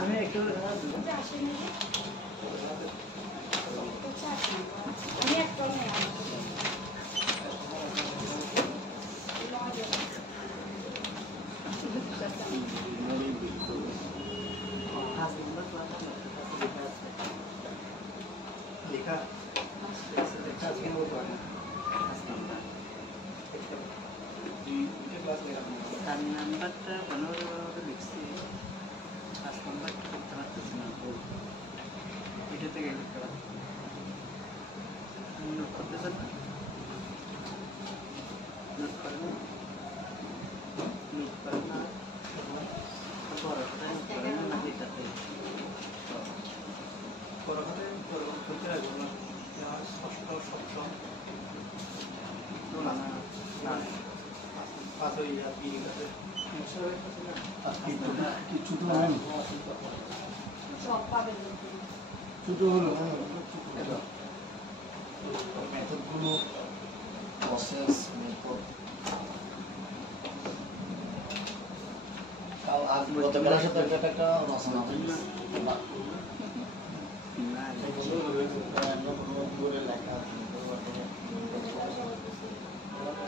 আমি একটু লেখা তার নাম্বারটা কোনোভাবে লিখছি 5 নাম্বারটা করতে পারতেছি না এটা থেকে লিখতে পারছি নোট করতে পারবেন নোট করবেন না বড় করে না এটাতে বড় করে করতে রাখবো না ষষ্ঠ সপ্তম না না পাঁচ হয়ে যাবে তিন কাছে ছোট হলো ছোট হলো মেথডগুলো প্রসেস মেথড কাল আজ গতকালের সাথে একটা রচনা হয়েছে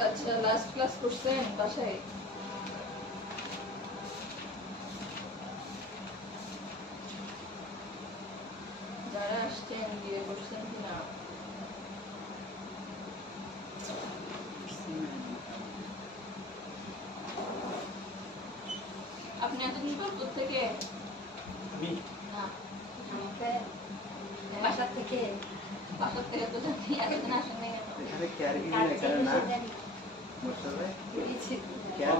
আচ্ছা লাস্ট ক্লাস করছেন বাসায় যারা আসছেন দিয়ে করছেন কিনা আপনি এতদিন পর কোথেকে আমি না বাসার থেকে তো জানি এতদিন আসেন নাই এখানে কেয়ার কি না মোটামুটি কেয়ার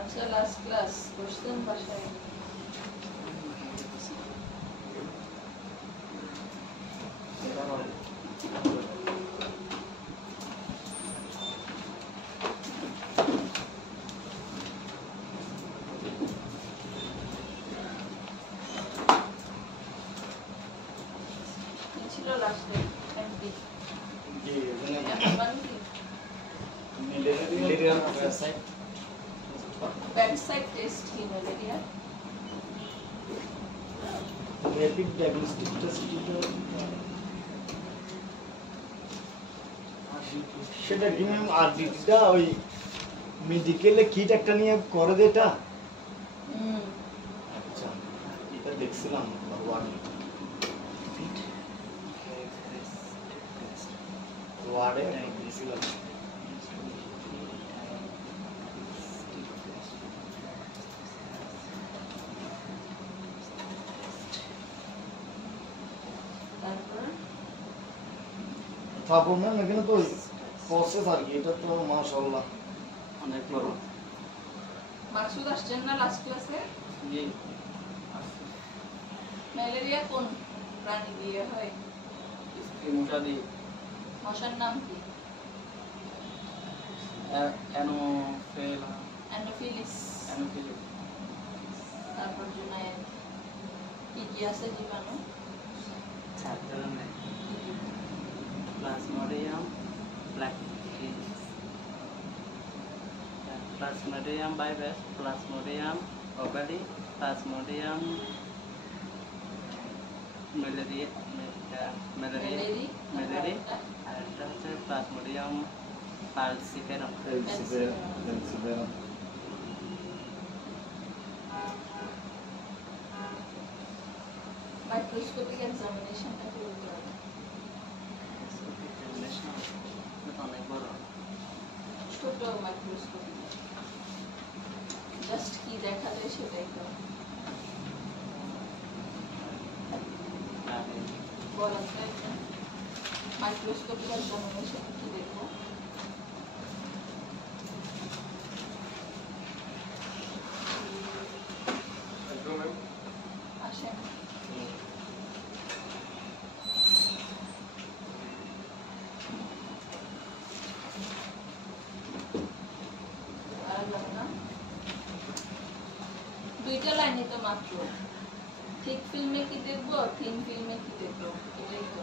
আচ্ছা লাস্ট ক্লাস করছেন বাসায় ছিল লাস্টে এমপি জি ম্যালেরিয়া ওয়েবসাইট টেস্ট কি ম্যালেরিয়া র্যাপিড ডায়াগনস্টিক টেস্ট সেটা কি ম্যাম আর ডিটা ওই মেডিকেলে কিট একটা নিয়ে করে যেটা আচ্ছা এটা দেখছিলাম ভগবান ওয়ার্ডে দেখছিলাম তারপর ম্যাম এখানে তো প্রসেস আর কি এটা তো মাশাআল্লাহ অনেক বড় মাকসুদ আসছেন না লাস্ট ক্লাসে জি ম্যালেরিয়া কোন প্রাণী দিয়ে হয় মশা দিয়ে মশার নাম কি অ্যানোফিলিস তারপর জুনায়েদ কি কি আছে জীবাণু সাধারণত plasmodium plasmodium virus plasmodium ovary plasmodium malaria আর একটা হচ্ছে প্লাজমোডিয়াম ফালসিফেরাম মাইক্রোস্কোপিক এক্সামিনেশনটা কি বলতে হবে অনেক বড় ছোট মাইক্রোস্কোপ জাস্ট কি দেখা যায় সেটাই তো বলেন তো মাইক্রোস্কোপিক এক্সামিনেশন কি দেখবো আসেন দুইটা লাইনই তো মাত্র ঠিক ফিল্মে কি দেখবো থিন ফিল্মে কি দেখবো এটাই তো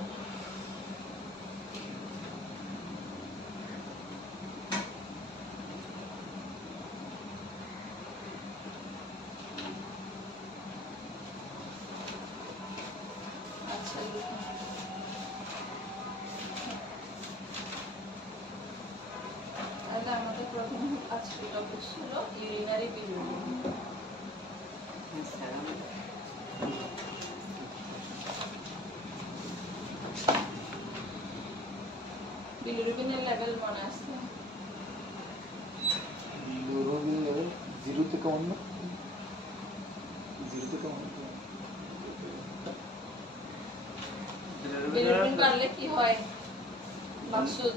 প্রথম আজকে টপিক ছিল ইউরিনারি বিলিরুবিন। বিলিরুবিনের লেভেল মনে আছে? বিলিরুবিন লেভেল 0 থেকে 1 না? 0 থেকে 1 বিলিরুবিন বাড়লে কি হয় মাকসুদ?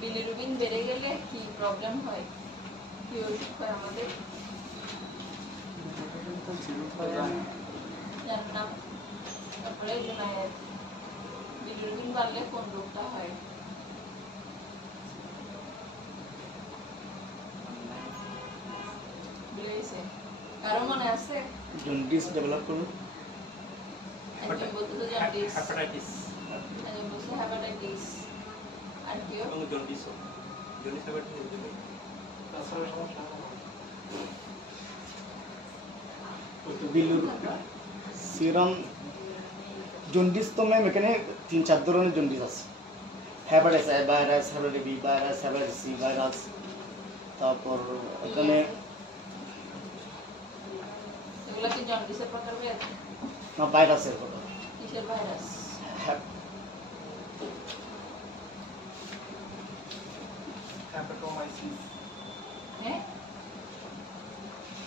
বিলিরুবিন বেড়ে গেলে কি প্রবলেম হয়, কি ওষুধ হয় আমাদের জানলাম। তারপরে জুনায়েদ, বিলিরুবিন বাড়লে কোন রোগটা হয়? বুঝেছে? কারো মনে আছে? জন্ডিস ডেভেলপ করুন। একজন বলতে তো জন্ডিস, হেপাটাইটিস একজন বলছে হেপাটাইটিস, আর কেউ এবং জন্ডিসও। জন্ডিস হেপাটাইটিস তাছাড়া সমস্যা বিলিরুবিন সিরাম জন্ডিস তো ম্যাম এখানে 3-4 ধরনের জন্ডিস আছে। Hepatitis A virus, hepatitis B virus, hepatitis C virus, তারপর এখানে এগুলা কি জন্ডিসের প্রকারভেদ? না ভাইরাসের কথা। কিসের ভাইরাস? হেপাটোমাইসিস হ্যাঁ,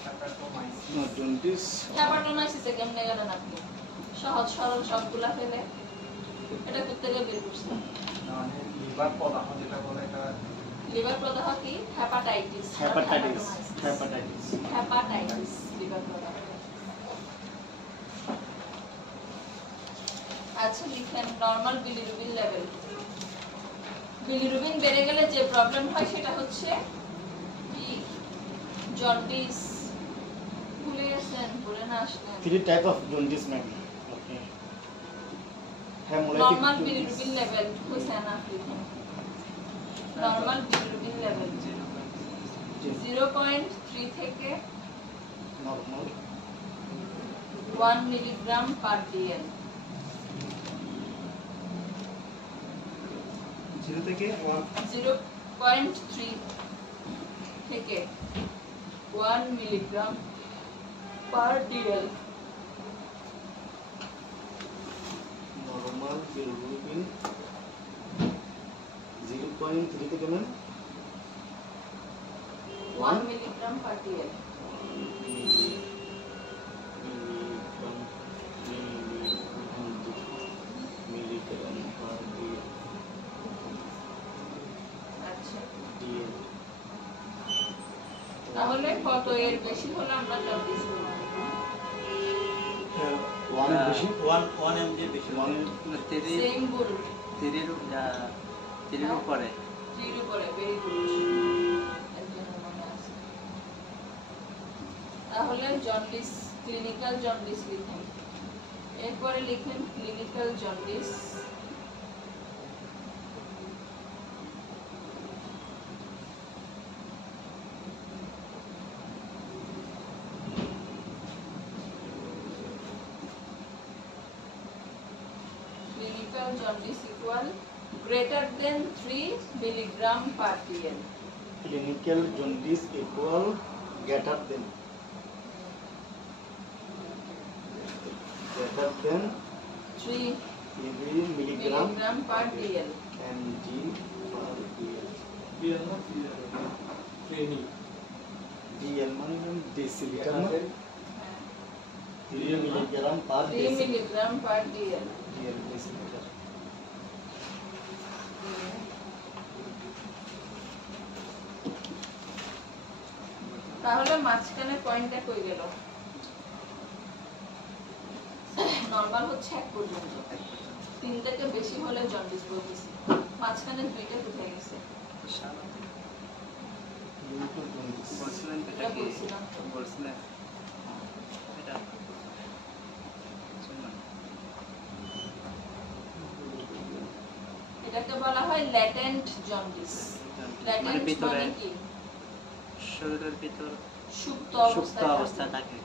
হেপাটোমাইসিস জন্ডিস হেপাটোমাইসিসে কেমনে গেলেন আপনি? সহজ সরল সবগুলা ফেলে এটা কোত্থেকে বের করছেন? মানে লিভার প্রদাহ যেটা বলে এটা লিভার প্রদাহ কি? Hepatitis. Hepatitis hepatitis hepatitis liver প্রদাহ। আচ্ছা লিখেন নরমাল বিলিরুবিন লেভেল। বিলিরুবিন বেড়ে গেলে যে প্রবলেম হয় সেটা হচ্ছে কি? জন্ডিস। ভুলে গেছেন? ভুলে না আসলেন? 3 type of jaundice ma'am. Okay haemolytic normal bilirubin level হইছে না লিখেন। নরমাল বিলিরুবিন লেভেল 0.3 থেকে নরমাল 1 মিলিগ্রাম পার ডিএল। 0 থেকে 0.3 থেকে 1 milligram per DL. Normal bilirubin 0.3 থেকে ma'am 1 milligram per DL. Milligram per আচ্ছা ডিএল। তাহলে কত এর বেশি হলে আমরা জন্ডিস বলবো? 1 এর বেশি 1 mg বেশি 1 সেম ভুল। 3 উপরে 3 এর উপরে ভেরি গুড। একজনের মনে আছে। তাহলে জন্ডিস, ক্লিনিক্যাল জন্ডিস লিখেন। এরপরে লিখেন clinical jaundice. Clinical jaundice equal greater than 3 milligram per dl. clinical jaundice equal greater than 3 every milligram milligram per dl. mg per dl dl মানে ডেসিলিটার না 3 milligram per 3 deciliter milligram per dl. dl deciliter তাহলে মাঝখানে পয়েন্টটা কই গেল? Normal হচ্ছে 1 পর্যন্ত, 3 থেকে বেশি হলে জন্ডিস বলতেছি। মাঝখানে 2টা কোথায় গেছে? বলছিলেন এটা এটা কি বলছিলাম তো। বলছিলেন এটা এটাকে বলা হয় ল্যাটেন্ট জন্ডিস। মানে ল্যাটেন্ট ভিতরে মানে কি? শরীরের ভিতর সুপ্ত সুপ্ত অবস্থায় অবস্থা থাকে।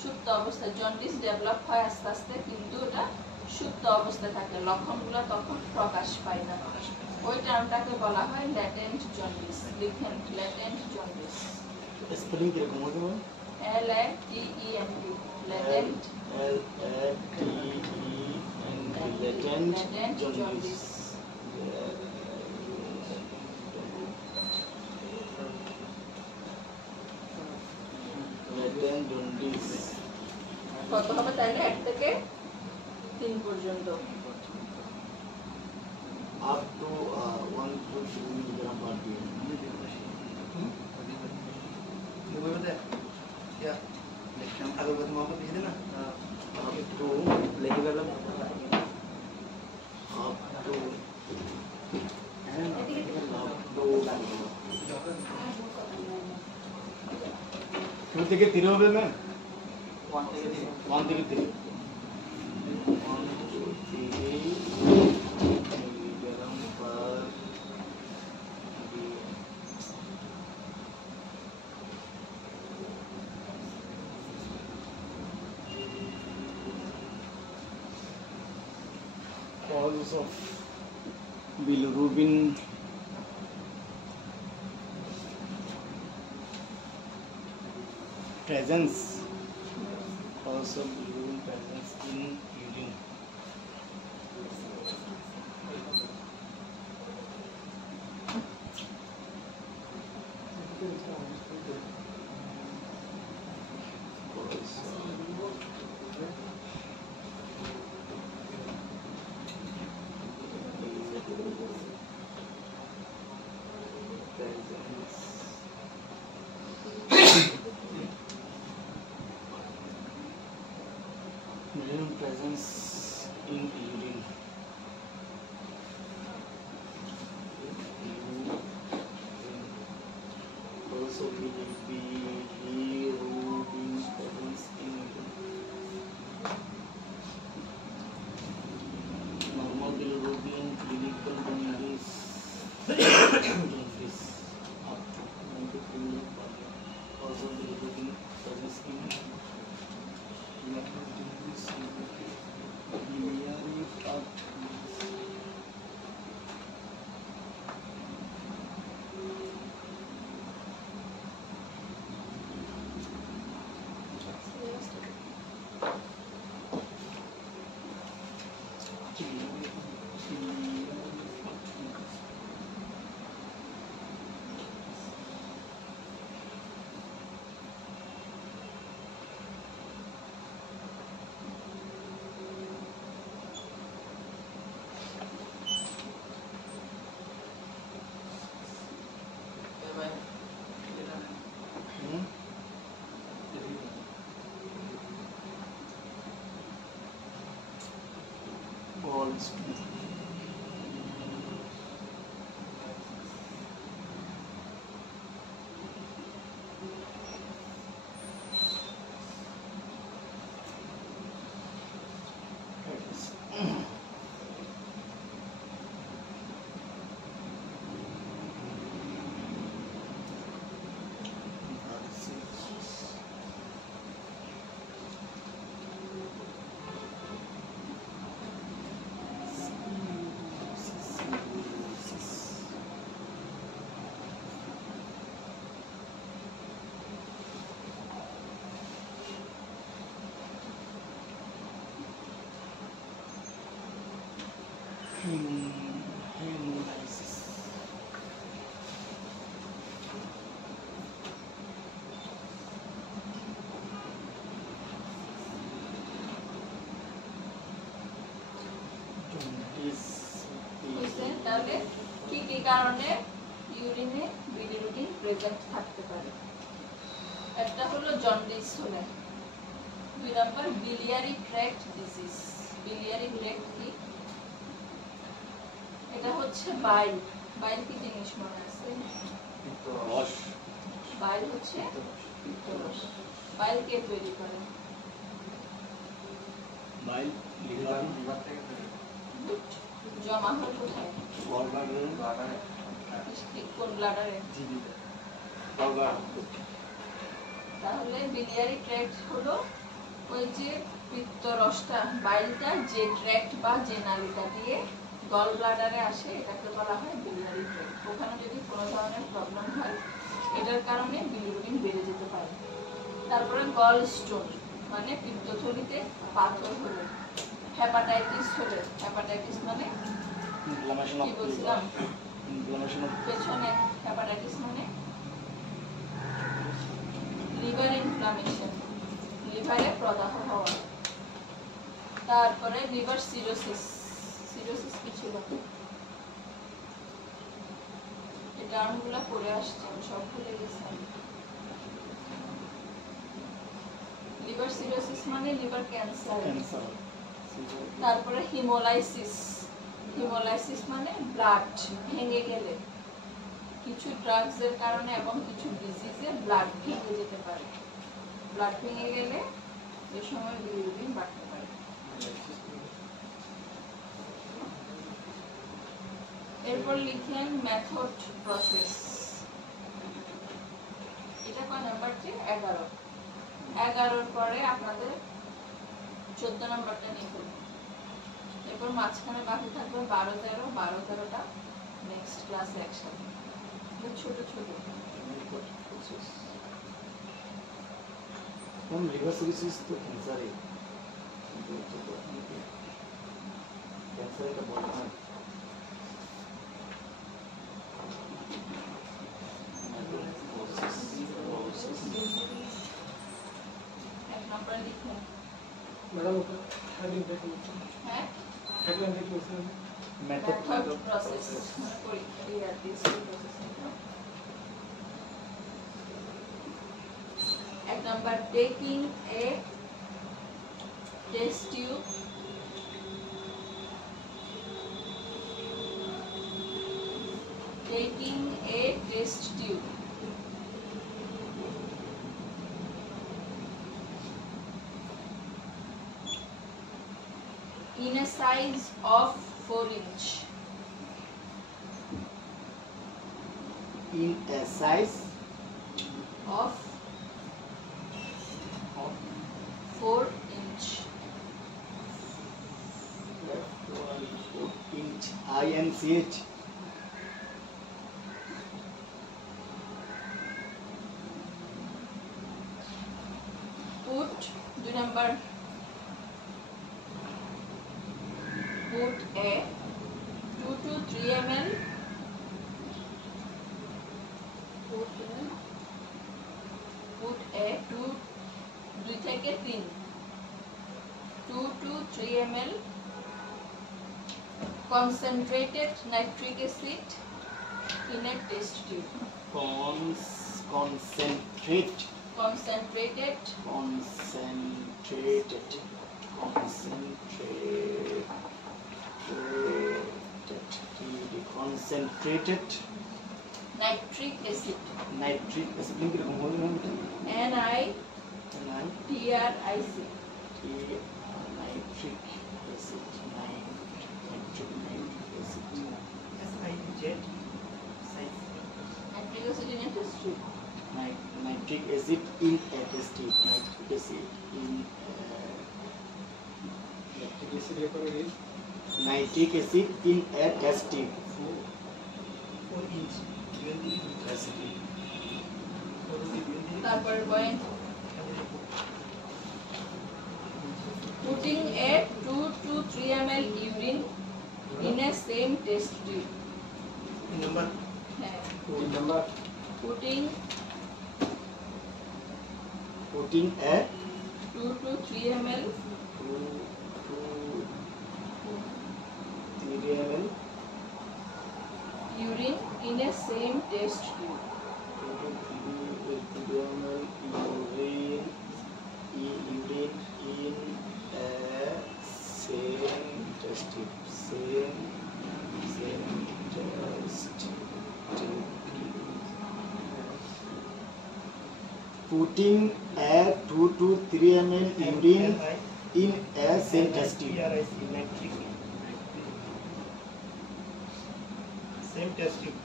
সুপ্ত অবস্থায় জন্ডিস ডেভেলপ হয় আস্তে আস্তে, কিন্তু এটা সুপ্ত অবস্থায় থাকে, লক্ষণগুলো তখন প্রকাশ পায় না। ওই টার্মটাকে বলা হয় ল্যাটেন্ট জন্ডিস। লিখেন ল্যাটেন্ট জন্ডিস। স্পেলিং কি রকম হবে? LATENT latent latent jaundice. Latent jaundice কত হবে তাহলে 1 থেকে 3 পর্যন্ত? up to 1 to 2 milligram per day. Up to two থেকে 3 হবে ম্যাম? 1 থেকে 3 1 থেকে 3 milligram per day. Cause of bilirubin presence. Cause of bilirubin presence in urine. Bilirubin presence in urine. Also bilirubin presence in urine. Normal bilirubin clinical jaundice. Jaundice up to 93 milligram per day. Also bilirubin presence in biliary tract. Balls. Hemolysis. বুঝছেন? তাহলে কি কি কারণে ইউরিনে bilirubin present থাকতে পারে? একটা হলো jaundice হলে, 2 number biliary tract disease। biliary tract কি? এটা হচ্ছে বাইল। বাইল কি জিনিস মনে আছে? রস। বাইল হচ্ছে পিত্তরস। বাইল কে তৈরি করে? বাইল লিভার Good। জমা হয় কোথায়? গলব্লাডারে কোন ব্লাডারে? তাহলে biliary tract হলো ওই যে পিত্তরসটা, বাইলটা যে ট্র্যাক্ট বা যে নালিকা দিয়ে গল ব্লাডারে আসে, এটাকে বলা হয় বিলিয়ারি ট্র্যাক্ট। ওখানে যদি কোনো ধরনের প্রবলেম হয় এটার কারণে বিলিরুবিন বেড়ে যেতে পারে। তারপরে গল স্টোন মানে পিত্তথলিতে পাথর হলে, হেপাটাইটিস হলে, হেপাটাইটিস মানে ইনফ্লামেশন কি অফ বলছিলাম ইনফ্লামেশন অফ পেছনে, হেপাটাইটিস মানে লিভার ইনফ্লামেশন, লিভারে প্রদাহ হওয়া। তারপরে লিভার সিরোসিস, সিরোসিস কি ছিল এই টার্মগুলো পড়ে আসছে, আমি সব ভুলে গেছি। লিভার সিরোসিস মানে লিভার ক্যান্সার। ক্যান্সার। তারপরে হিমোলাইসিস, হিমোলাইসিস মানে ব্লাড ভেঙে গেলে, কিছু ড্রাগস এর কারণে এবং কিছু ডিজিজে ব্লাড ভেঙে যেতে পারে। ব্লাড ভেঙে গেলে এই সময় বিলিরুবিন বাড়তে পারে। এরপর লিখেন মেথড প্রসেস। এটা কয় নাম্বার? 11। 11 পরে আপনাদের 14 নাম্বারটা নিয়ে ফেলবেন। এরপর মাঝখানে বাকি থাকবে 12, 13, 12, 13টা নেক্সট ক্লাসে একসাথে, ছোট ছোট। কোন লিভার সিরোসিস তো ক্যান্সারই, ক্যান্সার এটা বলা হয়। এক নাম্বার লিখুন। ম্যাডাম হেডিংটা কি? হ্যাঁ, হেডলাইনটা কি বলছেন? মেথড মেথড প্রসেস মানে পরীক্ষা দিয়ে আর দিস প্রসেস। এক number taking a test tube, taking a test tube, in a size of 4 inch, in a size of 4 inch, inch, INCH. put 2 number, put a 2 to 3 ml, put a 2 থেকে 3, 2 to 3 ml concentrated nitric acid in a test tube. Concentrated Concentrated nitric acid, nitric acid কি রকম হবে? NiTRIC, nitric acid, nitric acid. SIZ size nitric acid in a test tube. Nitric acid in a test tube. Nitric acid in ডিসিডে করে দিন nitric acid in a test tube. 4 inch 20 Acid. তারপর point, putting a 2 to 3 ml urine in a same test tube. Number হ্যাঁ, 2 number putting Putting a 2 to 3 ml 2 to 3 ml urine in a same test tube. 2 to 3 ml urine in a same test tube. Same test tube. Putting a 2 to 3 ml urine in a same test tube. nitric same test tube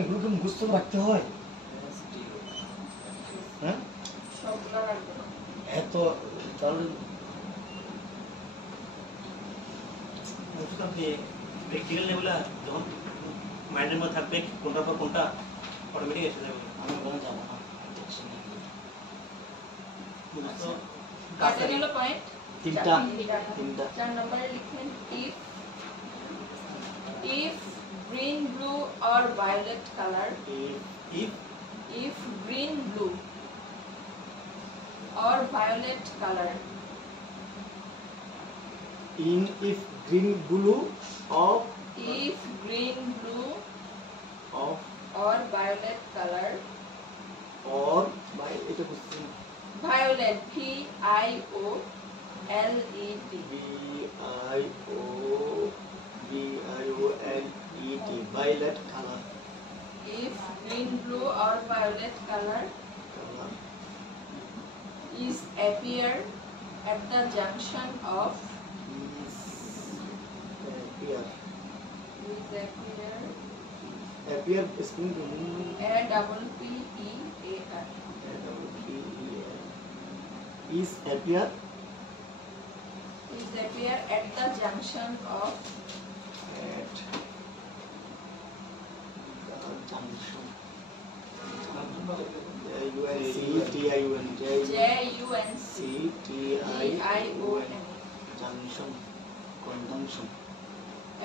এগুলো তো মুখস্থ রাখতে হয়, হ্যাঁ? সবগুলো রাখবে না। এত তাহলে আপনি প্র্যাকটিক্যাল লেভেলে যখন মাইন্ডের মধ্যে থাকবে কোনটার পর কোনটা অটোমেটিক এসে যাবে। আমি ওখানে যাবো না বুঝছো? কাটে গেল পয়েন্ট তিনটা 4 নম্বরে লিখবেন if green blue or violet color if if green blue or violet color in if green blue of if green blue of or violet color or by এটা বুঝছি violet V I O L E T B I O L E T violet color if green blue or violet color is appear at the junction of is appear appear spelling A double P E A R is appear is appear at the junction of at the junction J-U-N-C-T-I-U-N J U N C C-T-I-U-N junction conjunction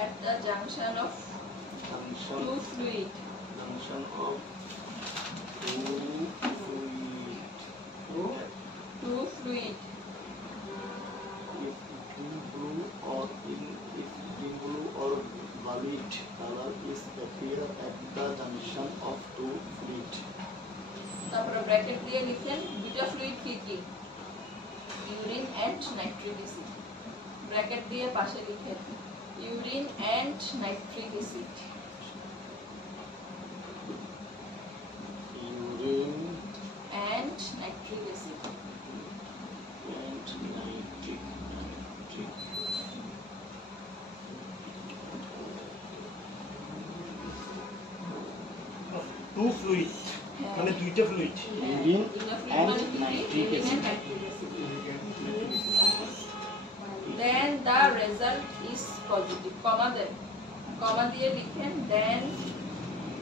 at the junction of junction two fluid junction of two fluid two fluid if green blue or if green blue or violet color is appear at the junction of two fluid তারপরে bracket দিয়ে লিখেন দুটো fluid কি কি urine and nitric acid bracket দিয়ে পাশে লিখেন urine and nitric acid urine and nitric acid and nitric two fluid মানে দুইটা fluid urine and nitric acid then the result is positive comma then comma দিয়ে লিখেন then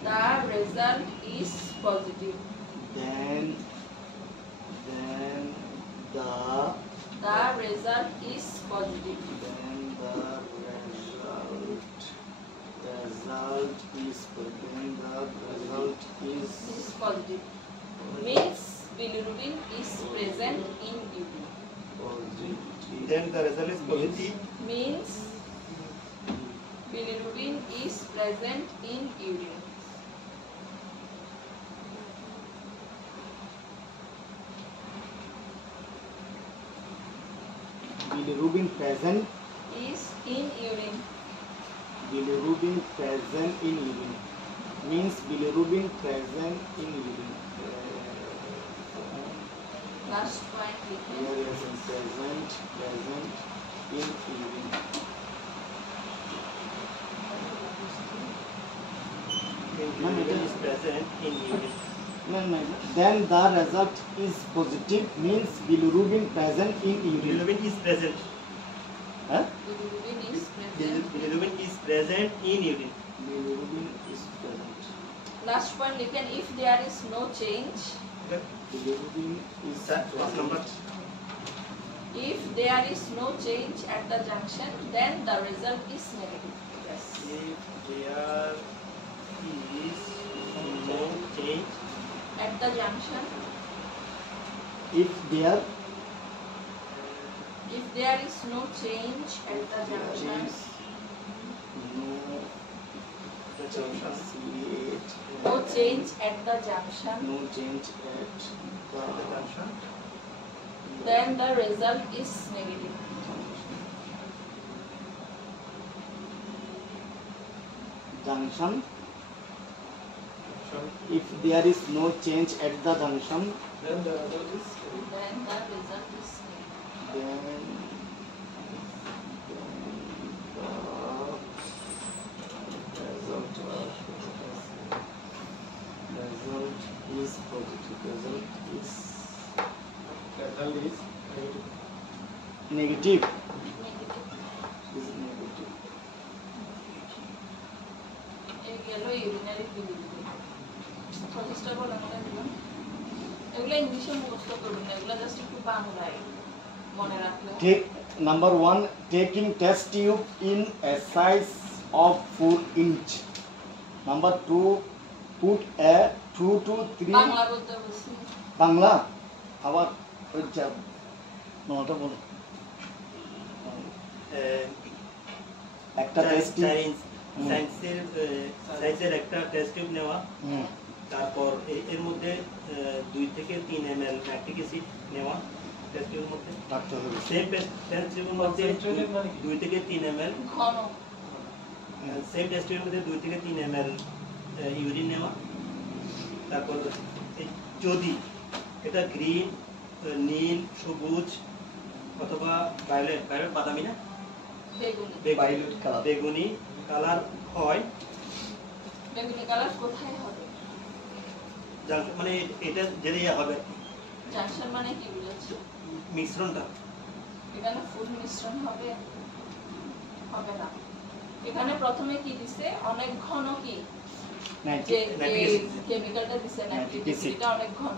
the result is positive then the result is positive then the result is is positive means bilirubin is present in urine positive then the result is positive means bilirubin is present in urine bilirubin present is in urine bilirubin present in urine means bilirubin present in urine last point लिखें here is present in urine bilirubin is present in urine no, then the result is positive means bilirubin present in urine bilirubin is present huh? bilirubin is present bilirubin is present in urine bilirubin is present last point लिखें if there is no change bilirubin is first number if there is no change at the junction then the result is negative yes if there is no change at the junction if there is no change at the junction is no no change at the junction no change at the junction then the result is negative junction if there is no change at the junction then the result is then the result is negative then result is positive result is negative negative is negative এই গেল urinary bilirubin প্রসেসটা বলেন দিলাম এগুলো ইংলিশে মুখস্থ করবেন না এগুলো জাস্ট একটু বাংলায় মনে রাখলে Take number 1, taking test tube in a size of 4 inch. Number 2, put a 2 to 3 Bangla বলতে বলছি বাংলা আবার ওই যা নটা বলো একটা টেস্ট সাইজের একটা টেস্ট টিউব নেওয়া তারপর এর মধ্যে 2 থেকে 3 ml ল্যাকটিক অ্যাসিড নেওয়া টেস্ট টিউবের মধ্যে রাখতে হবে সেম টেস্ট টিউবের মধ্যে 2 থেকে 3 ml ঘন সেম টেস্ট টিউবের মধ্যে 2 থেকে 3 ml ইউরিন নেওয়া তারপর যদি এটা গ্রিন নীল সবুজ অথবা ভায়োলেট বাদামি না বেগুনি ভায়োলেট কালার বেগুনি কালার হয় বেগুনি কালার কোথায় হবে মানে এটা যেটা ইয়ে হবে জাংশন মানে কি বুঝাচ্ছি মিশ্রণটা এখানে ফুল মিশ্রণ হবে হবে না এখানে প্রথমে কি দিছে অনেক ঘন কি যে কেমিক্যালটা দিছে নাইট্রিক অ্যাসিডটা অনেক ঘন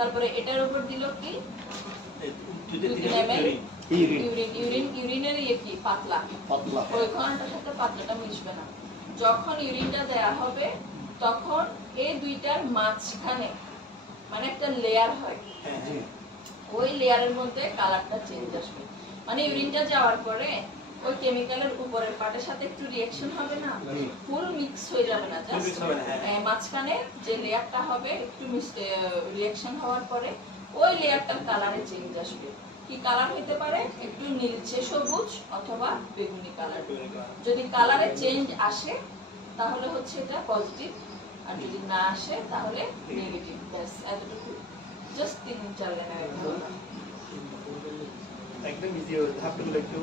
তারপরে এটার উপর দিল কি ইউরিনের ইয়ে কি পাতলা ওই ঘনটার সাথে পাতলাটা মিশবে না যখন ইউরিনটা দেয়া হবে তখন এই দুইটার মাঝখানে মানে একটা লেয়ার হয় ওই লেয়ারের মধ্যে কালারটা চেঞ্জ আসবে মানে ইউরিনটা যাওয়ার পরে ওই কেমিক্যালের উপরের পার্টের সাথে একটু রিঅ্যাকশন হবে না ফুল মিক্স হয়ে যাবে না জাস্ট মাঝখানে যে লেয়ারটা হবে একটু রিঅ্যাকশন হওয়ার পরে ওই লেয়ারটার কালারে চেঞ্জ আসবে কি কালার হতে পারে একটু নীলচে সবুজ অথবা বেগুনি কালার যদি কালারে চেঞ্জ আসে তাহলে হচ্ছে এটা পজিটিভ আর যদি না আসে তাহলে নেগেটিভ ব্যাস এতটুকু জাস্ট 3-4 লাইনের একদম ইজি ধাপগুলো একটু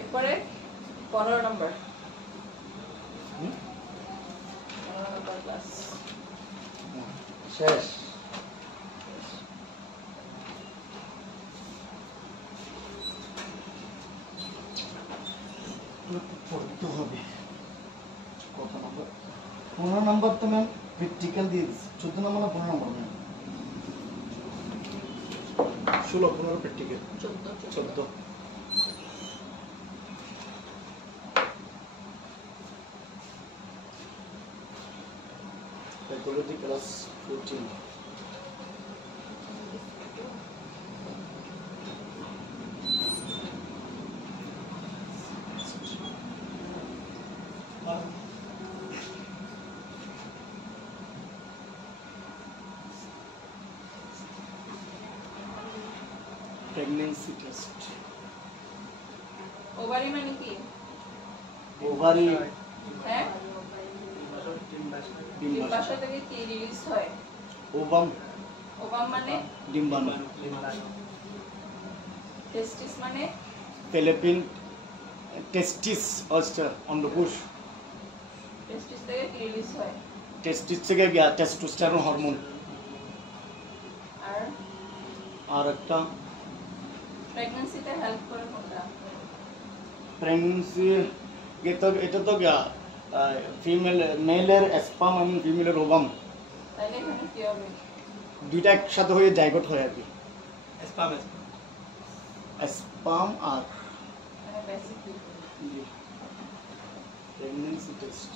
এরপরে 15 নম্বর ক্লাস শেষ পড়তে হবে কত নম্বর 15 নম্বর তো ম্যাম প্র্যাকটিক্যাল দিয়ে দিচ্ছি 14 নম্বর না 15 নম্বর ma'am 16 15 practical 14 Psychology class 14 pregnancy test ovary মানে কি ওভারি হ্যাঁ ডিম্বাশয় থেকে কি রিলিজ হয় ওভাম ওভাম মানে ডিম্বাণু টেস্টিস মানে ফেলোপিয়ান টেস্টিস অস্টার অন্ডকোষ টেস্টিস থেকে কি রিলিজ হয় টেস্টিস থেকে গিয়া টেস্টোস্টেরন হরমোন আর একটা প্রেগন্যান্সিতে হেল্প করে কোনটা প্রেগন্যান্সি এটা তো গিয়া ফিমেল মেলের স্পাম এবং ফিমেলের ওভাম তাহলে এখানে কি হবে দুইটা একসাথে হয়ে জাইগোট হয় আর কি স্পাম স্পাম আর মানে basically pregnancy test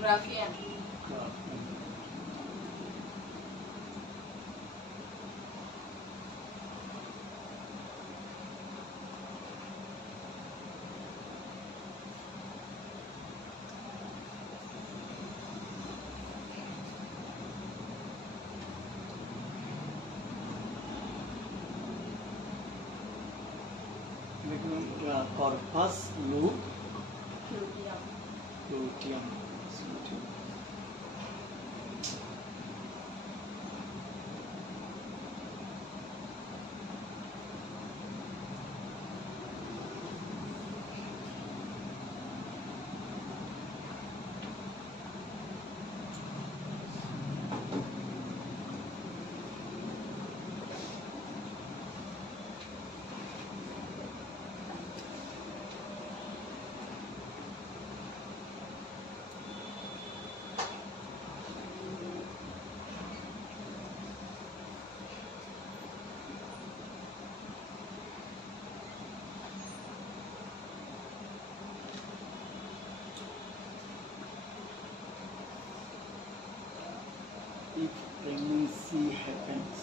Graafian. Corpus luteum. Luteum. If pregnancy happens,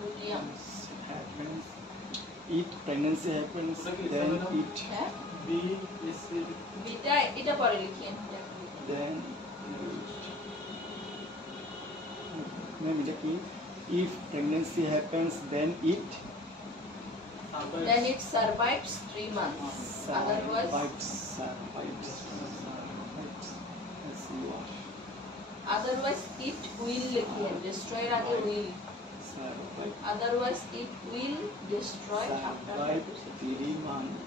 luteum. if pregnancy happens, then it হ্যাঁ বিটা এটা পরে লিখিয়ে then maybe if pregnancy happens, then it then it survives 3 months, otherwise it will লিখিয়ে destroy এর আগে will, otherwise it will destroy after 3 months.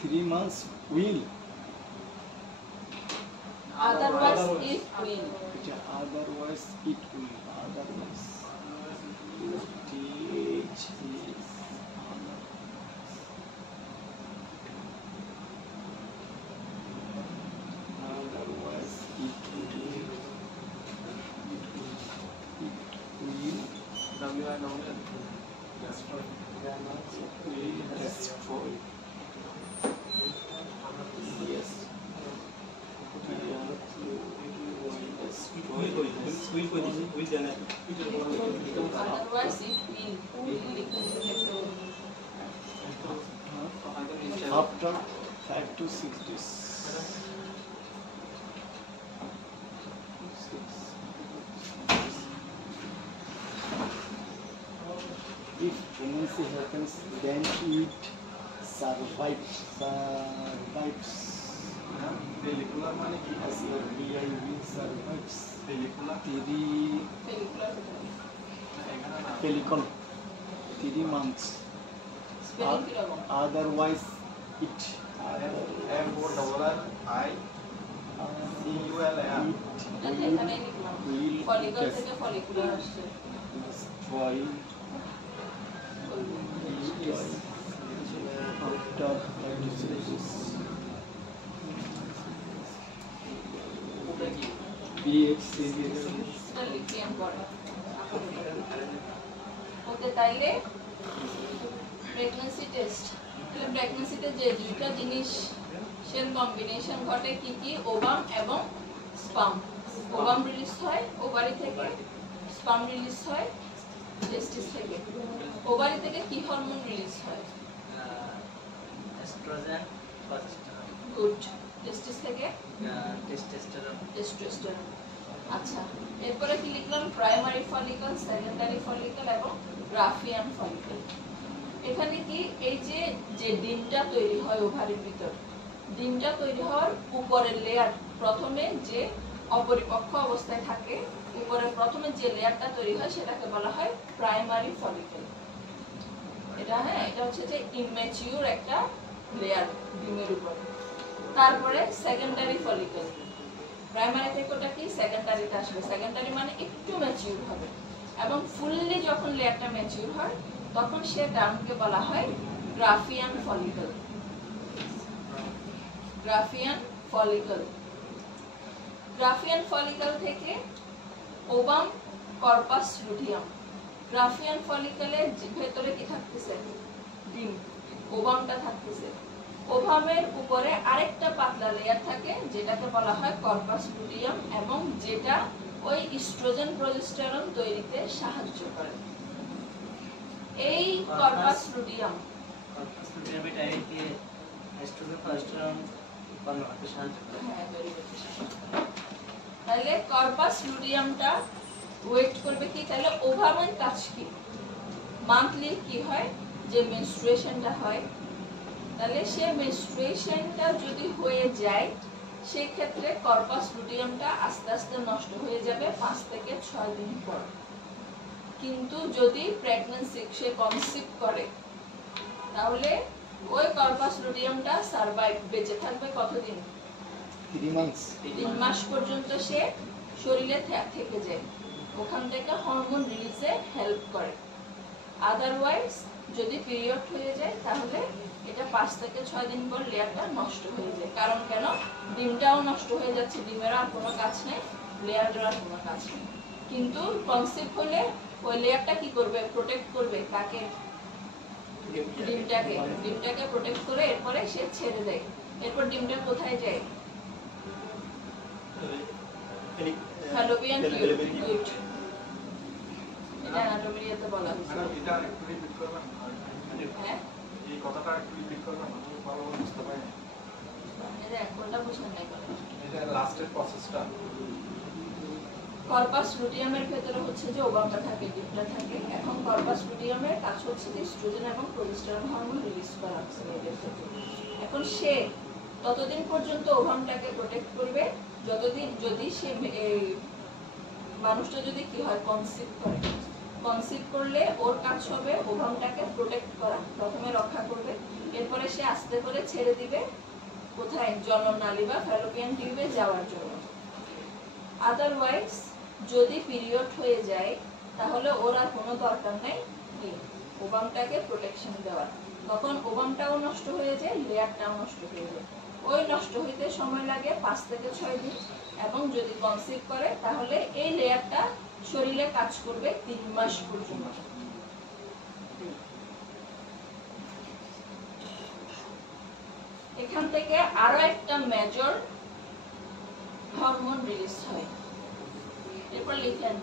3 months will. otherwise it will. Otherwise it will. Otherwise teach is otherwise it will. Destroy. Yes. Otherwise it will লিখুন। After 5 to 6 days. If pregnancy happens, then it survives. Pellicular মানে কি? Survives. Follicular Pellicle. 3 months. spelling কি রকম? Otherwise it. MORRI CULR এটা এখানে লিখলাম। will follicle থেকে follicular আসছে। destroy after 5 to 6 days. এটা লিথিয়াম পড়ে। ওকে তাইলে প্রেগন্যান্সি টেস্ট, তাহলে প্রেগন্যান্সিতে যে দুইটা জিনিসের কম্বিনেশন ঘটে কি কি, ওভাম এবং স্পাম। ওভাম রিলিজ হয় ওভারি থেকে, স্পাম রিলিজ হয় টেস্টিস থেকে। ওভারি থেকে কি হরমোন রিলিজ হয়? Oestrogen, progesterone, good. টেস্টিস থেকে টেস্টোস্টেরন। টেস্টোস্টেরন। আচ্ছা, এরপরে কি লিখলাম? প্রাইমারি ফলিকল, সেকেন্ডারি ফলিকল এবং গ্রাফিয়ান ফলিকল। এখানে কি এই যে যে ডিমটা তৈরি হয় ওভারির ভিতর, ডিমটা তৈরি হওয়ার উপরের লেয়ার, প্রথমে যে অপরিপক্ক অবস্থায় থাকে উপরে প্রথমে যে লেয়ারটা তৈরি হয় সেটাকে বলা হয় প্রাইমারি ফলিকল। এটা এটা হচ্ছে যে ইম্যাচিউর একটা লেয়ার ডিমের উপরে। তারপরে সেকেন্ডারি ফলিকল, প্রাইমারি থেকে ওটা কি সেকেন্ডারিতে আসবে। সেকেন্ডারি মানে একটু ম্যাচিউর হবে, এবং ফুললি যখন লেয়ারটা ম্যাচিউর হয় তখন সে টার্মকে বলা হয় Graafian follicle. Graafian follicle. Graafian follicle থেকে ওভাম, কর্পাস লুটিয়াম। গ্রাফিয়ান ফলিকলের ভেতরে কি থাকতেছে? ডিম। ওভামটা থাকতেছে। ওভামের উপরে আরেকটা পাতলা লেয়ার থাকে যেটাকে বলা হয় কর্পাস লুটিয়াম, এবং যেটা ওই ইস্ট্রোজেন প্রজেস্টেরন তৈরিতে সাহায্য করে। এই কর্পাস লুটিয়াম তাহলে কর্পাস লুটিয়ামটা ওয়েট করবে কি? তাহলে ওভামের কাজ কি? মান্থলি কি হয় যে মেনস্ট্রুয়েশনটা হয়, তাহলে সে মেনস্ট্রুয়েশনটা যদি হয়ে যায় সেক্ষেত্রে কর্পাস লুটিয়ামটা আস্তে আস্তে নষ্ট হয়ে যাবে 5 থেকে 6 দিন পর। কিন্তু যদি প্রেগন্যান্সি সে কনসিভ করে তাহলে ওই কর্পাস লুটিয়ামটা সারভাইভ, বেঁচে থাকবে কতদিন? 3 মাস পর্যন্ত সে শরীরে থেকে যায়, ওখান থেকে হরমোন রিলিজে হেল্প করে। আদারওয়াইজ যদি পিরিয়ড হয়ে যায় তাহলে এটা 5 থেকে 6 দিন পর লেয়ারটা নষ্ট হয়ে যায়। কারণ কেন? ডিমটাও নষ্ট হয়ে যাচ্ছে, ডিমের আর কোনো কাজ নেই, লেয়ারের আর কোনো কাজ নেই। কিন্তু কনসেপ্ট হলে ওই লেয়ারটা কি করবে? প্রোটেক্ট করবে কাকে? ডিমটাকে। ডিমটাকে প্রোটেক্ট করে এরপরে সে ছেড়ে দেয়। এরপর ডিমটা কোথায় যায়? Fallopian tube. এটা অ্যানাটমিতে বলা হয়েছে। এটা একটু রিপিট করবেন? হ্যাঁ, এই কথাটা একটু রিপিট করবেন, আমি ভালো বুঝতে পারি না। এটা কোনটা বুঝেন নাই বলেন? এটা লাস্টের প্রসেসটা। কর্পাস লুটিয়ামের ভেতরে হচ্ছে যে ওভামটা থাকে, ডিমটা থাকে। এখন কর্পাস লুটিয়ামের কাজ হচ্ছে যে এস্ট্রোজেন এবং প্রোজেস্টেরন হরমোন রিলিজ করা মেয়েদের ক্ষেত্রে। এখন সে ততদিন পর্যন্ত ওভামটাকে প্রোটেক্ট করবে যতদিন, যদি সে মানুষটা যদি কি হয় কনসিভ করে। কনসিভ করলে ওর কাজ হবে ওভামটাকে প্রোটেক্ট করা, প্রথমে রক্ষা করবে, এরপরে সে আস্তে করে ছেড়ে দিবে কোথায়? জননালী বা ফ্যালোপিয়ান টিউবে যাওয়ার জন্য। আদারওয়াইজ যদি পিরিয়ড হয়ে যায় তাহলে ওর আর কোনো দরকার নেই কি ওভামটাকে প্রোটেকশন দেওয়ার। তখন ওভামটাও নষ্ট হয়ে যায়, লেয়ারটাও নষ্ট হয়ে যায়। ওই নষ্ট হইতে সময় লাগে 5 থেকে 6 দিন, এবং যদি কনসিভ করে তাহলে এই লেয়ারটা শরীরে কাজ করবে 3 মাস পর্যন্ত। এখান থেকে আরো একটা মেজর হরমোন রিলিজ হয়। এরপর লিখেন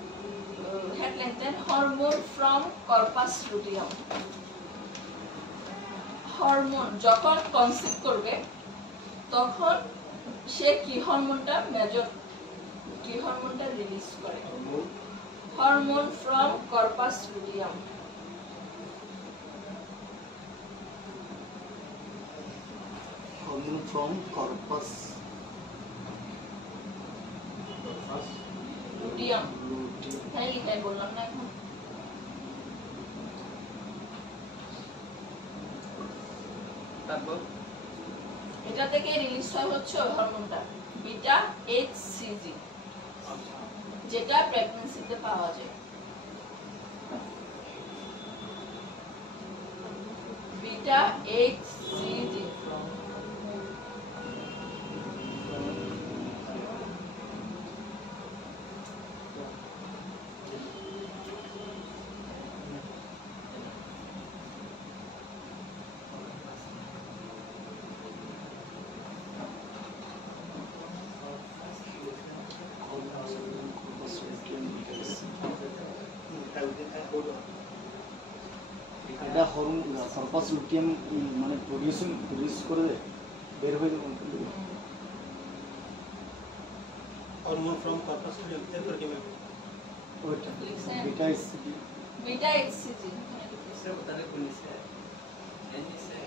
headline then hormone from corpus luteum. Hormone যখন কনসিভ করবে তখন সে কি হরমোনটা মেজর, কি হরমোনটা রিলিজ করে? Hormone from corpus luteum. Hormone from corpus luteum. হ্যাঁ এটাই বললাম না এখন? তারপর এটা থেকে রিলিজ হয় হচ্ছে ওই হরমোনটা বিটা এইচসিজি, যেটা প্রেগন্যান্সিতে পাওয়া যায়। বিটা এইচসিজি এটা হরমোন কর্পাস লুটিয়াম মানে প্রডিউস করে দেয়, বের হয়ে যাবে। হরমোন ফ্রম কর্পাস লুটিয়াম এরপর কি হবে? ওইটা লিখছেন? Beta SCD. বিটা এইচসিজি তাহলে পুলিশে এনজিসে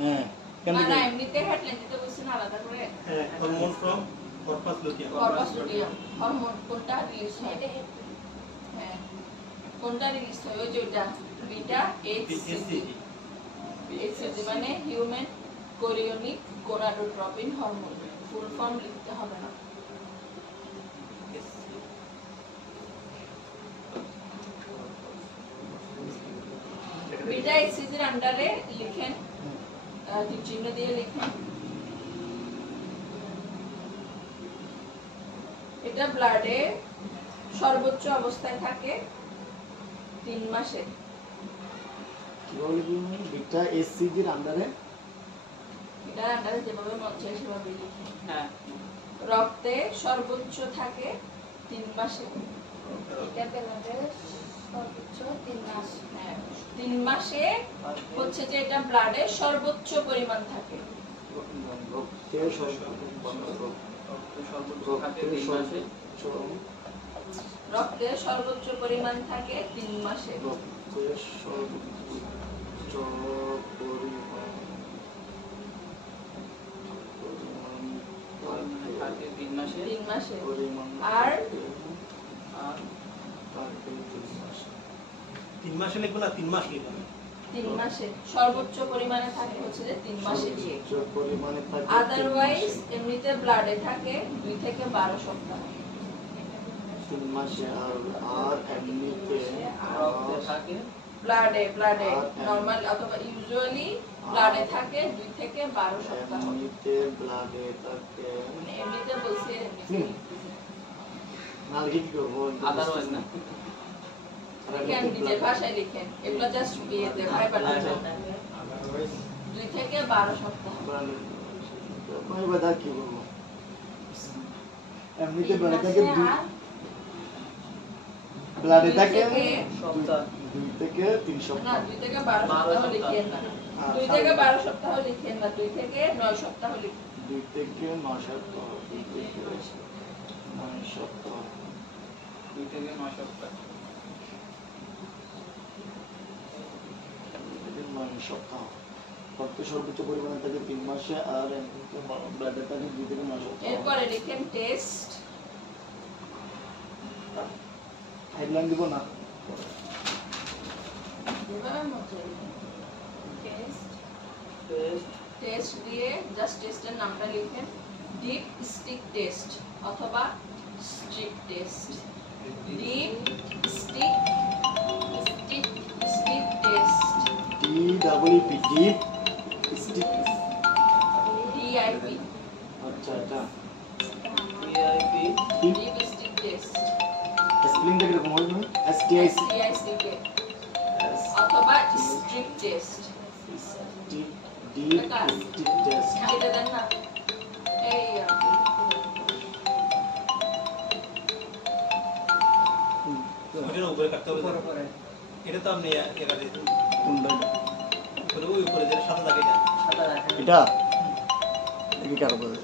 হ্যাঁ কেন না দিবে? এমনিতে হেডলাইন দিতে বলছেন আলাদা করে। হ্যাঁ, hormone from corpus luteum. Corpus luteum hormone কোনটা রিলিজ হয়? হ্যাঁ কোনটা রিলিজ হয়? ওই যেটা বিটা এইচসিজি। এইচসিজি মানে human chorionic gonadotropin hormone, full form লিখতে হবে না। আন্ডারে লিখেন, টিক চিহ্ন দিয়ে লিখেন। এটা ব্লাডে সর্বোচ্চ অবস্থায় থাকে 3 মাসে। কিভাবে লিখবেন? বিটা এসসিজির আন্ডারে এটা আন্ডারে যেভাবে মন চায় সেভাবে লিখেন। হ্যাঁ রক্তে সর্বোচ্চ থাকে 3 মাসে। এটা ব্লাডে সর্বোচ্চ 3 মাস। হ্যাঁ 3 মাসে হচ্ছে যে এটা ব্লাডে সর্বোচ্চ পরিমাণ থাকে। রক্তের সর্বোচ্চ থাকে 3 মাসে। রক্তে সর্বোচ্চ পরিমাণ থাকে 3 মাসে। রক্তের সর্বোচ্চ থাকে 3 মাসে। 3 মাসে। পরিমাণ আর আর থাকে 3 মাসে। 3 মাসে লিখবো না 3 মাস লিখবো? 3 মাসে সর্বোচ্চ পরিমাণে থাকে হচ্ছে যে 3 মাসে দিয়ে। সর্বোচ্চ পরিমাণে থাকে আদারওয়াইজ এমনিতে ব্লাডে থাকে 2 থেকে 12 সপ্তাহ। 3 মাসে। আর এমনিতে রক্তে থাকে ব্লাডে নরমাল অথবা ইউজুয়ালি ব্লাডে থাকে 2 থেকে 12 সপ্তাহ। এমনিতে ব্লাডে থাকে মানে এমনিতে বলছি এমনিতে। না লিখে কি করবো? আদারওয়াইজ না। লিখেন নিজের ভাষায় লিখেন, এগুলো জাস্ট বিয়েতে ভাই বানানো। 2 থেকে 12 সপ্তাহ। ভাই বাদা কি বলবো? এমনিতে ব্লাডে থাকে ব্লাডে থাকে সপ্তাহ 2 থেকে 3 না সপ্তাহ। 2 থেকে 12 সপ্তাহ লিখেন না। 2 থেকে 12 সপ্তাহ লিখেন না, 2 থেকে 9 সপ্তাহ লিখেন। 2 থেকে 9 সপ্তাহ। 2 থেকে 9 সপ্তাহ। 2 থেকে 9 সপ্তাহ। 9 সপ্তাহ। রক্তে সর্বোচ্চ পরিমাণে থাকে 3 মাসে আর এমনিতে ব্লাডে থাকে 2 থেকে 9 সপ্তাহ। এরপরে লিখেন টেস্ট। হেডলাইন দিব না? টেস্ট দিয়ে জাস্ট টেস্টের নামটা লিখেন। ডিপ স্টিক টেস্ট অথবা strip test. Deep stick test. DEEP deep stick. DIP আচ্ছা এটা PIP ডিপ স্টিক টেস্ট। স্পেলিংটা কিরকম হবে? STIC STIC অথবা strip test. Deep stick test. এটা দেন না এই ওইটার উপরে কাটতে হবে। এটা তো আপনি এরা দিয়েছেন কোনটা? উপরে, ওই উপরে যেটা সাদা থাকে এটা। সাদা রাখেন। এটা দেখি কারো বলে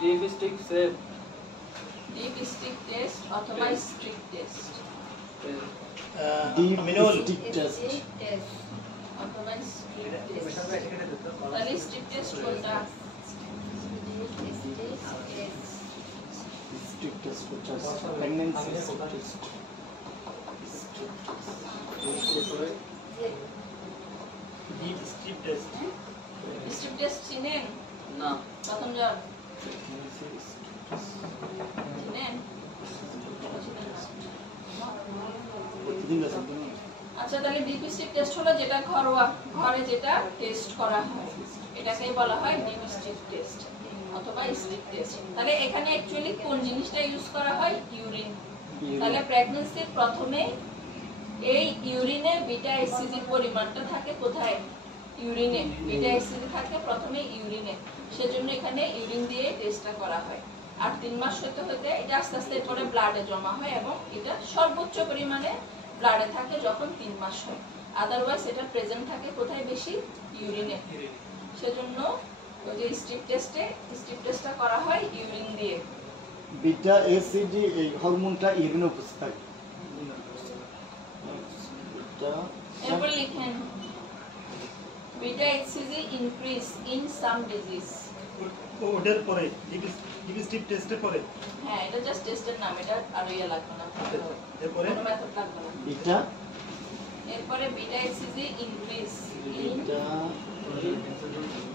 ডিপ স্টিক সেভ ডিপ স্টিক টেস্ট অথবা স্ট্রিপ টেস্ট ডিপ মিনরল স্টিক টেস্ট। টেস্ট। অথবা স্ট্রিপ টেস্ট। তাহলে স্ট্রিপ টেস্ট কোনটা? স্টিক টেস্ট হচ্ছে pregnancy test. Dip strip test. Strip test চিনেন? না প্রথম জন চিনেন? প্রতিদিন আছে তো না? আচ্ছা তাহলে ডিপ স্ট্রিপ টেস্ট হলো যেটা ঘরোয়া ঘরে যেটা টেস্ট করা হয়, এটাকেই বলা হয় ডিপ স্ট্রিপ টেস্ট অথবা স্ট্রিপ টেস্ট। তাহলে এখানে অ্যাকচুয়ালি কোন জিনিসটা ইউজ করা হয়? ইউরিন। তাহলে প্রেগন্যান্সির প্রথমে এই ইউরিনে বিটা এসসিজি পরিমাণটা থাকে কোথায়? ইউরিনে। বিটা এসসিজি থাকে প্রথমে ইউরিনে, সেজন্য এখানে ইউরিন দিয়ে টেস্টটা করা হয়। আর 3 মাস হতে হতে এটা আস্তে আস্তে পরে ব্লাডে জমা হয় এবং এটা সর্বোচ্চ পরিমাণে ব্লাডে থাকে যখন 3 মাস হয়। আদারওয়াইজ এটা প্রেজেন্ট থাকে কোথায় বেশি? ইউরিনে। সেজন্য ওই যে স্ট্রিপ টেস্টটা করা হয় ইউরিন দিয়ে। বিটা এসিডি এই হরমোনটা ইউরিনে উপস্থিত থাকে। এরপর লিখেন beta SCG increase in some disease. ওটার পরে ডিপ স্ট্রিপ টেস্টের পরে হ্যাঁ এটা জাস্ট টেস্টের নাম, এটা আর ইয়ে লাগবে না, এরপরে কোনো মেথড লাগবে না। বিটা এরপরে beta SCG increase in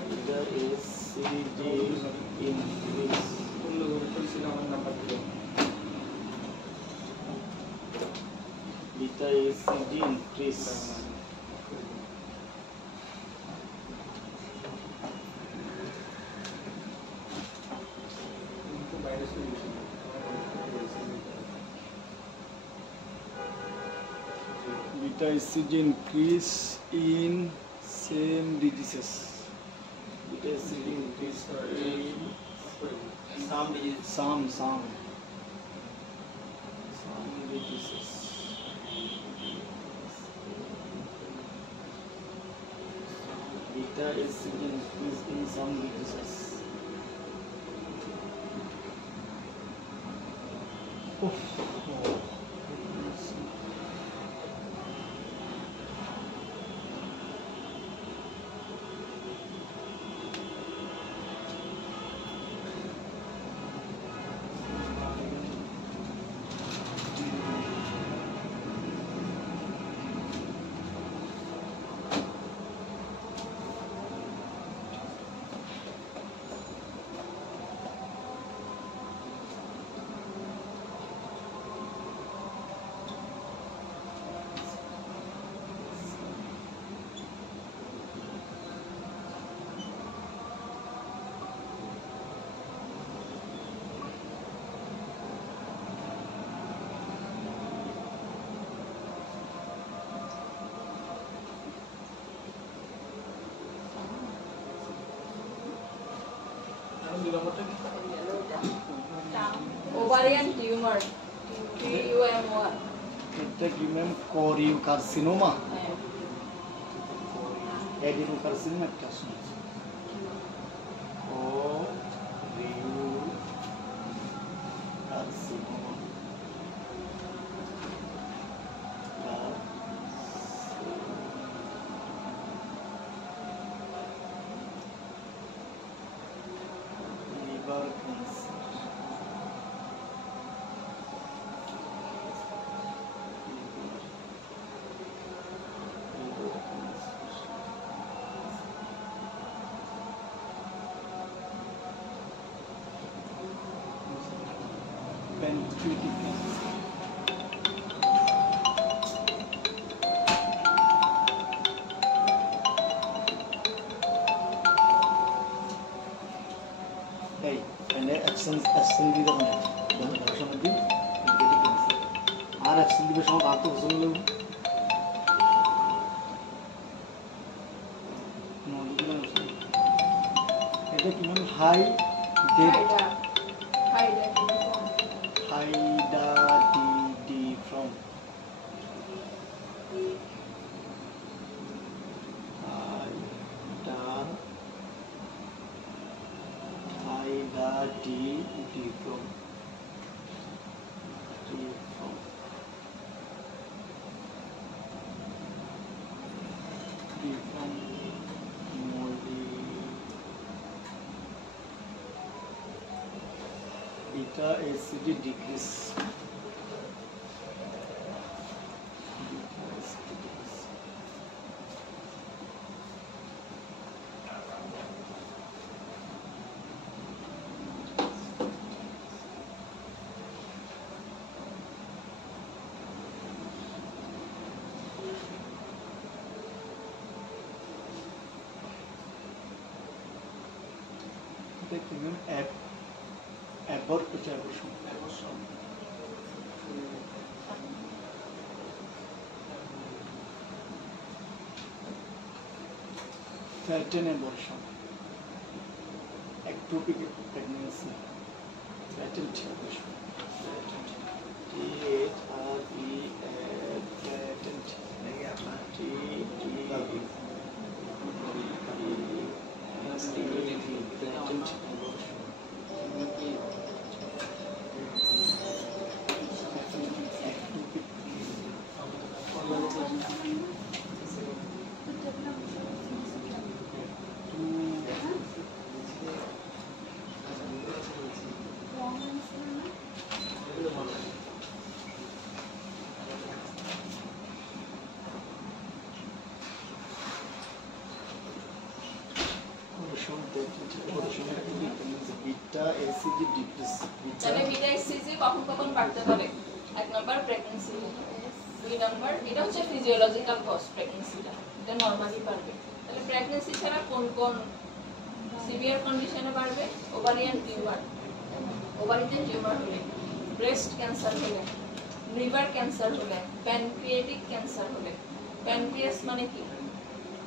beta ACD increase beta ACD increase Beta HCG increase in same diseases. Beta HCG increase in some disease. some diseases. Beta HCG increase in some diseases. Ovarian tumor, TUMR. Tetragrammaton choriocarcinoma. Adenocarcinoma একটা শুনছি। Choriocarcinoma. Liver cancer. Pancreatic cancer. Hey, and action দিতে হবে না ভাষণ দিই আর action দিবে সময় আর তো বুঝে গেল এটা কি মানে hydatid Haida D from Haida D from moldy beta HCG decrease. দেখুন abortion. Certain abortion. Ectopic pregnancy. Patent abortion. Beta HCG decrease. তাহলে বিটা এসসিজি কখন কখন বাড়তে পারে? এক নাম্বার প্রেগন্যান্সি, দুই নাম্বার এটা হচ্ছে ফিজিওলজিক্যাল কজ প্রেগন্যান্সিটা, এটা নরমালি বাড়বে। তাহলে প্রেগন্যান্সি ছাড়া কোন কোন সিভিয়ার কন্ডিশনে বাড়বে? ওভারিয়ান টিউমার, ওভারিতে টিউমার হলে, ব্রেস্ট ক্যান্সার হলে, লিভার ক্যান্সার হলে, প্যানক্রিয়াটিক ক্যান্সার হলে। প্যানক্রিয়াস মানে কি?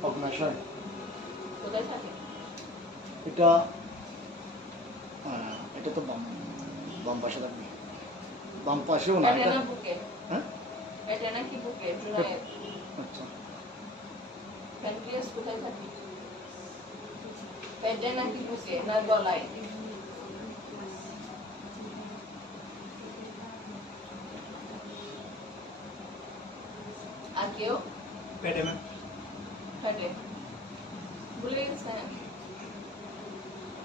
অগ্নাশয়। কোথায় থাকে? এটা এটা তো বাম পাশে থাকবে। বাম পাশেও না, এটা এটা না বুকে? হ্যাঁ এটা নাকি বুকে? জুনায়েদ, আচ্ছা প্যানক্রিয়াস কোথায় থাকে? পেটে নাকি বুকে না গলায়? আর কেউ? পেটে ম্যাম। পেটে। ভুলে গেছেন?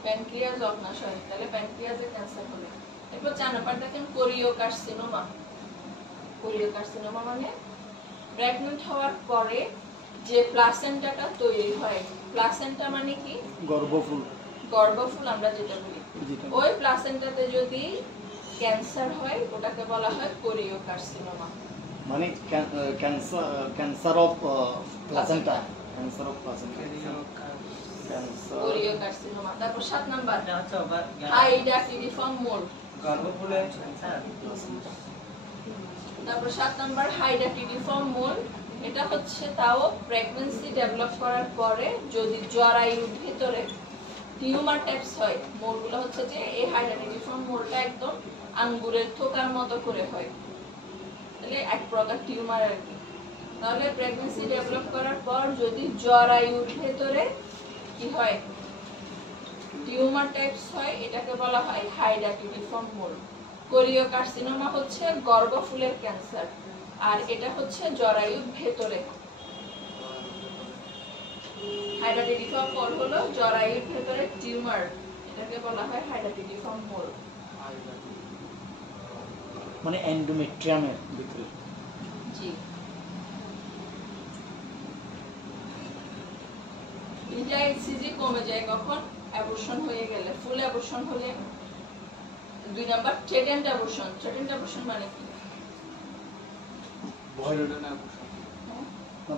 প্যানক্রিয়াস অগ্নাশয়, তাহলে প্যানক্রিয়াসে ক্যান্সার হবে। এরপর 4 নাম্বার দেখেন কোরিওকার্সিনোমা। কোরিওকার্সিনোমা মানে প্রেগন্যান্ট হওয়ার পরে যে প্লাসেন্টাটা তৈরি হয়। প্লাসেন্টা মানে কি? গর্ভফুল। গর্ভফুল আমরা যেটা বলি, যেটা ওই প্লাসেন্টাতে যদি ক্যান্সার হয় ওটাকে বলা হয় কোরিওকার্সিনোমা। মানে cancer of placenta. Cancer of placenta. Cancer choriocarcinoma. তারপর 7 নাম্বার আচ্ছা আবার হাইডাটিডিফর্ম মোল। গর্ভফুলে ক্যান্সার। তারপর 7 নাম্বার হাইডাটিডিফর্ম মোল। এটা হচ্ছে তাও প্রেগন্যান্সি ডেভেলপ করার পরে যদি জরায়ুর ভিতরে টিউমার টাইপস হয়। মোলগুলো হচ্ছে যে এই হাইডাটিডিফর্ম মোলটা একদম আঙ্গুরের থোকার মতো করে হয়, তাহলে এক প্রকার টিউমার আর কি। তাহলে প্রেগন্যান্সি ডেভেলপ করার পর যদি জরায়ুর ভেতরে কি হয়, টিউমার টাইপস হয়, এটাকে বলা হয় হাইডাটিডিফর্ম মোল। কোরিওকার্সিনোমা হচ্ছে গর্ভফুলের ক্যান্সার, আর এটা হচ্ছে জরায়ুর ভেতরে। হাইডাটিডিফর্ম মোল হলো জরায়ুর ভেতরে টিউমার, এটাকে বলা হয় হাইডাটিডিফর্ম মোল। মানে এন্ডোমেট্রিয়ামের ভিতরে। জি। এটা এইচসিজি কমে যায় কখন? অ্যাবর্শন হয়ে গেলে। ফুল অ্যাবর্শন হলে। 2 number threatened abortion. Threatened abortion মানে কি? ভয় না,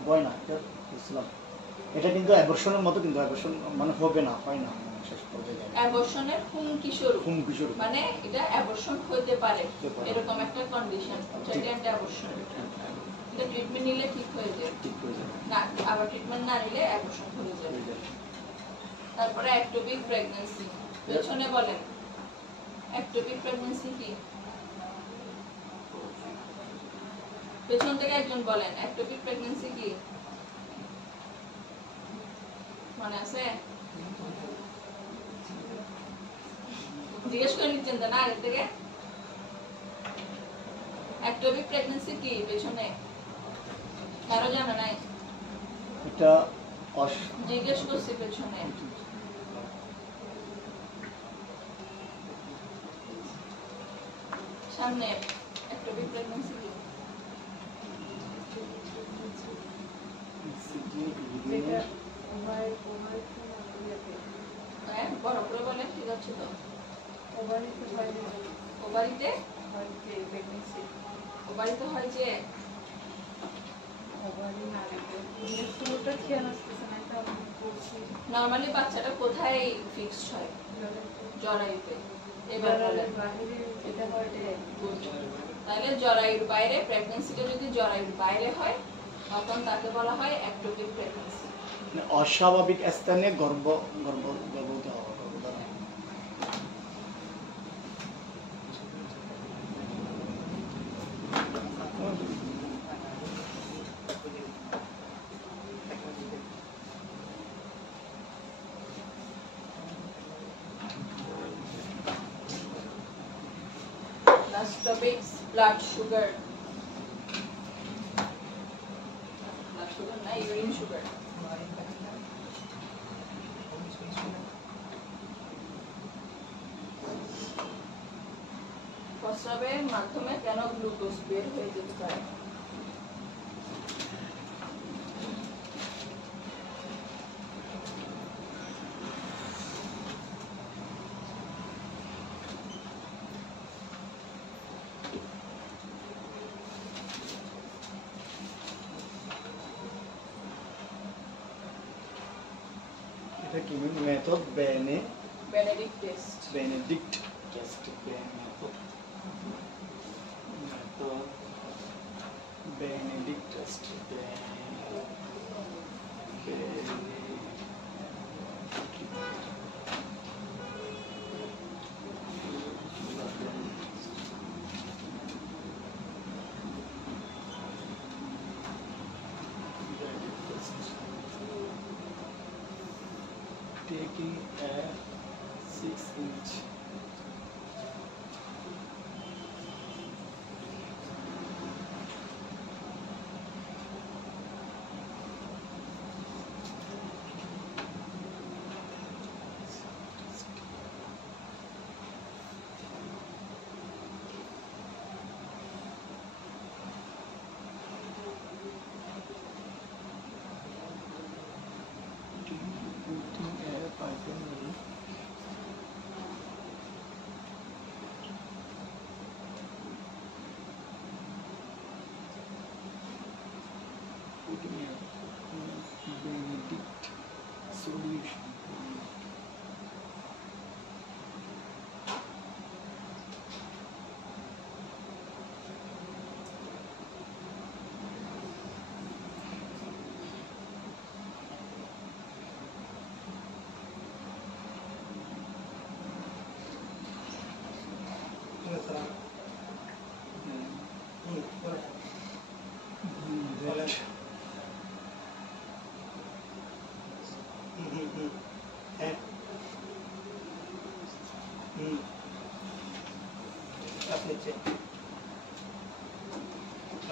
ভয় না, এটা বুঝলাম। এটা কিন্তু অ্যাবর্শনের মতো, কিন্তু অ্যাবর্শন মানে হবে না, হয় না শেষ পর্যায়ে যায়। অ্যাবর্শনের হুমকি স্বরূপ, হুমকি স্বরূপ। মানে এটা অ্যাবর্শন হতে পারে এরকম একটা কন্ডিশন, থ্রেটেন্ড অ্যাবর্শন। এটা ট্রিটমেন্ট নিলে ঠিক হয়ে যায়, ঠিক হয়ে যাবে। না আবার ট্রিটমেন্ট না নিলে অ্যাবর্শন হয়ে যাবে। তারপরে অ্যাক্টোপিক প্রেগন্যান্সি। পেছনে বলেন অ্যাক্টোপিক প্রেগন্যান্সি কি? পেছন থেকে একজন বলেন অ্যাক্টোপিক প্রেগন্যান্সি কি? মনে আছে? জিজ্ঞেস করে নিচ্ছেন তো না আগে থেকে? অ্যাক্টোপিক প্রেগন্যান্সি কি পেছনে কারো জানা নাই? এটা জিজ্ঞেস করছি পেছনে। সামনে অ্যাক্টোপিক প্রেগন্যান্সি কি? হ্যাঁ বড় করে বলেন, ঠিক আছে তো? ওভারিতে ওভারিতে হয় যে নরমালি বাচ্চাটা কোথায় ফিক্সড হয়? জরায়ুতে। এবার বলেন। তাহলে জরায়ুর বাইরে, প্রেগন্যান্সিটা যদি জরায়ুর বাইরে হয় তখন তাকে বলা হয় অ্যাক্টোপিক প্রেগন্যান্সি। মানে অস্বাভাবিক স্থানে গর্ভবতী হওয়া। Last topic, blood sugar. Blood sugar না, urine sugar. প্রস্রাবের মাধ্যমে কেন গ্লুকোজ বের হয়ে যেতে পারে? এটা কি method? Benedict Benedict test. test method. Benedict test. Taking a 6-inch putting a python putting a Benedict solution.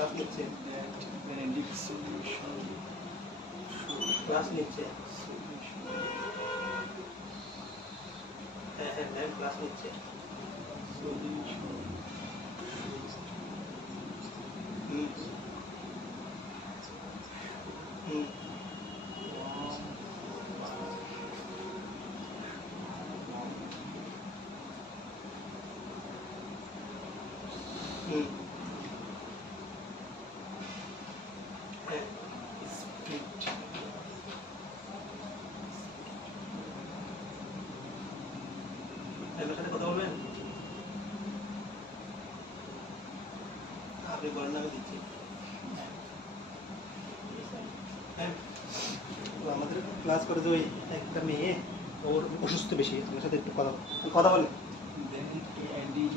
That Benedict solution. Class নিচ্ছে Solution. হ্যাঁ হ্যাঁ হ্যাঁ ক্লাস নিচ্ছে Solution. হুম হুম হুম হ্যাঁ Split. আমার সাথে কথা বলবেন আপনি বলেন না আমি দিচ্ছি হ্যাঁ তো আমাদের ক্লাস করে যে ওই একটা মেয়ে ওর অসুস্থ বেশি তোমার সাথে একটু কথা বলে Then adding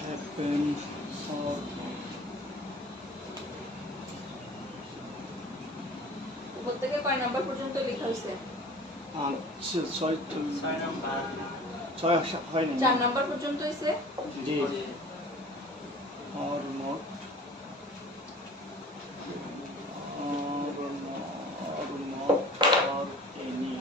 happen or উপর থেকে কয় নাম্বার পর্যন্ত লেখা হয়েছে? 6 নাম্বার 6 হয় না 4 নাম্বার পর্যন্ত হয়েছে। জি or not or any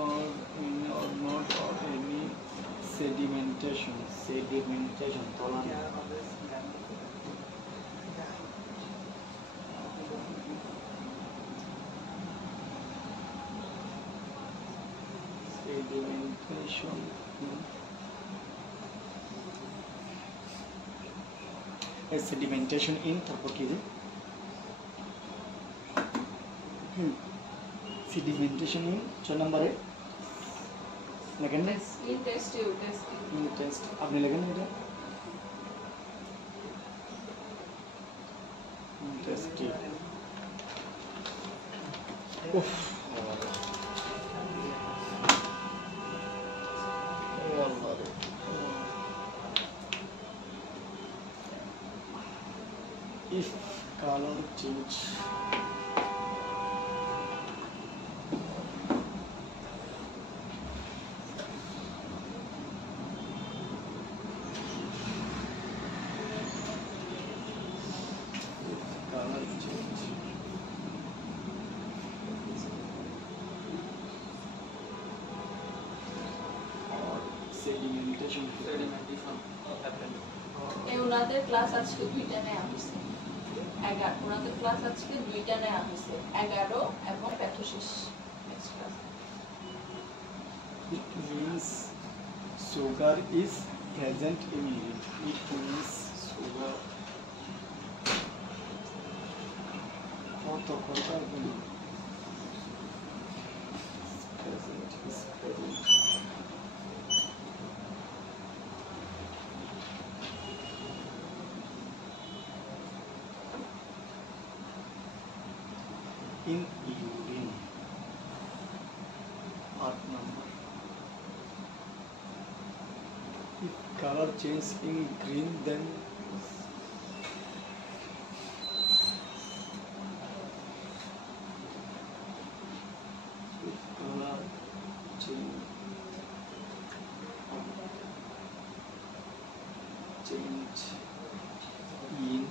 or not or any sedimentation তলান sedimentation sedimentation in তারপর কি sedimentation in 6 নম্বরে লেখেন না in test you test test আপনি লেখেন এটা টেস্ট উফ if color change sedimentation এই ওনাদের ক্লাস আজকে 2টা নেওয়া হয়েছে 11 ওনাদের ক্লাস আজকে 2টা নেওয়া হয়েছে 11 এবং প্যাথোসিস next class it means sugar is present in urine it means sugar কত present is present in urine. 8 number. If color change in green, then if color change in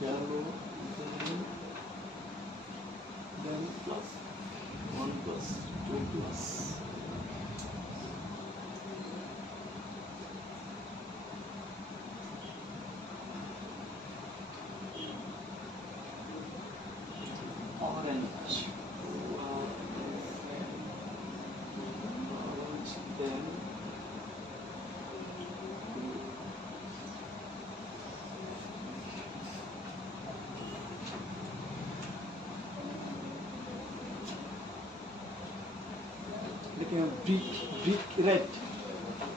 yellow, then plus 1 plus 2 plus orange, then looking at brick red,